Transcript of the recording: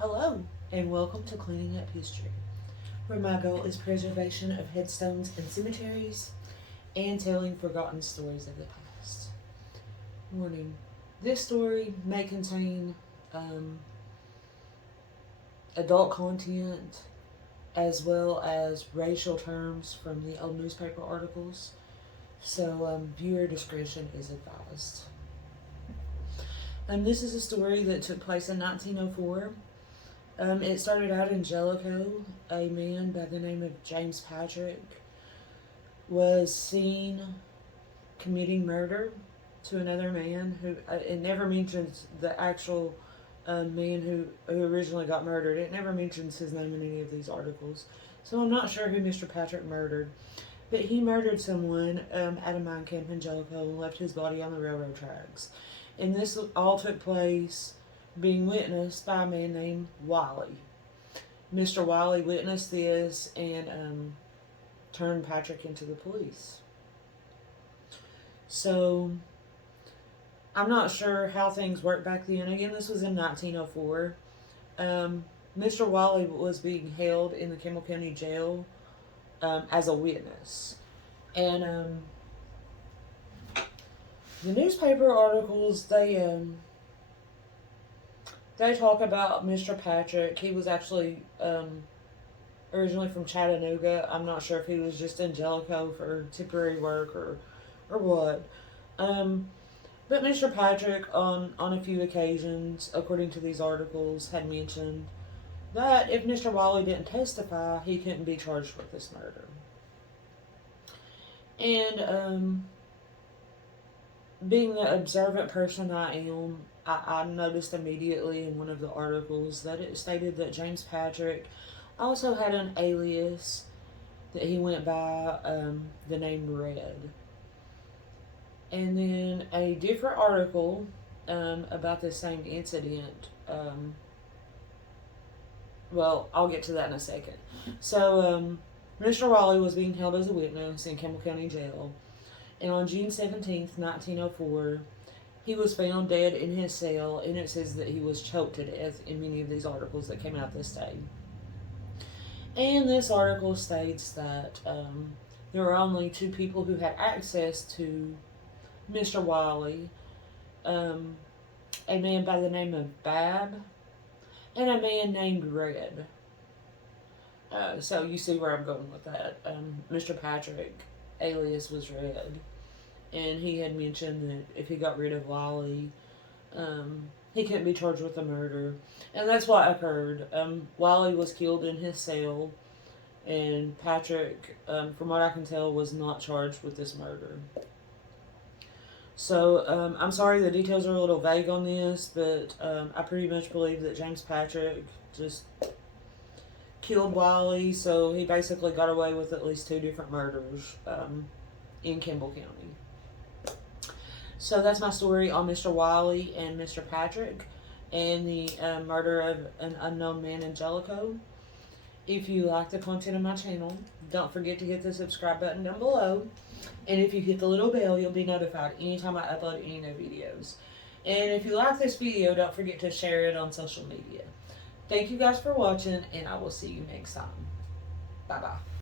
Hello, and welcome to Cleaning Up History, where my goal is preservation of headstones and cemeteries and telling forgotten stories of the past. Warning: this story may contain adult content as well as racial terms from the old newspaper articles, so viewer discretion is advised. This is a story that took place in 1904. It started out in Jellico. A man by the name of James Patrick was seen committing murder to another man who, it never mentions the actual man who originally got murdered. It never mentions his name in any of these articles. So I'm not sure who Mr. Patrick murdered. But he murdered someone at a mine camp in Jellico and left his body on the railroad tracks. And this all took place being witnessed by a man named Wiley. Mr. Wiley witnessed this and turned Patrick into the police. So I'm not sure how things worked back then. Again, this was in 1904. Mr. Wiley was being held in the Campbell County Jail as a witness. And the newspaper articles, they talk about Mr. Patrick. He was actually originally from Chattanooga. I'm not sure if he was just in Jellico for temporary work or what. But Mr. Patrick, on a few occasions, according to these articles, had mentioned that if Mr. Wiley didn't testify, he couldn't be charged with this murder. And being the observant person I am, I noticed immediately in one of the articles that it stated that James Patrick also had an alias that he went by the name Red. And then a different article about the same incident, well, I'll get to that in a second. So, Mr. Wiley was being held as a witness in Campbell County Jail. And on June 17th, 1904, he was found dead in his cell, and it says that he was choked to death in many of these articles that came out this day. And this article states that there were only two people who had access to Mr. Wiley, a man by the name of Bab, and a man named Red. So you see where I'm going with that. Mr. Patrick, alias was Red, and he had mentioned that if he got rid of Wiley, he couldn't be charged with the murder, and that's what occurred. Wiley was killed in his cell, and Patrick, from what I can tell, was not charged with this murder. So I'm sorry the details are a little vague on this, but I pretty much believe that James Patrick just killed Wiley, so he basically got away with at least two different murders in Campbell County. So that's my story on Mr. Wiley and Mr. Patrick and the murder of an unknown man in Jellico. If you like the content of my channel, don't forget to hit the subscribe button down below. And if you hit the little bell, you'll be notified anytime I upload any new videos. And if you like this video, don't forget to share it on social media. Thank you guys for watching, and I will see you next time. Bye-bye.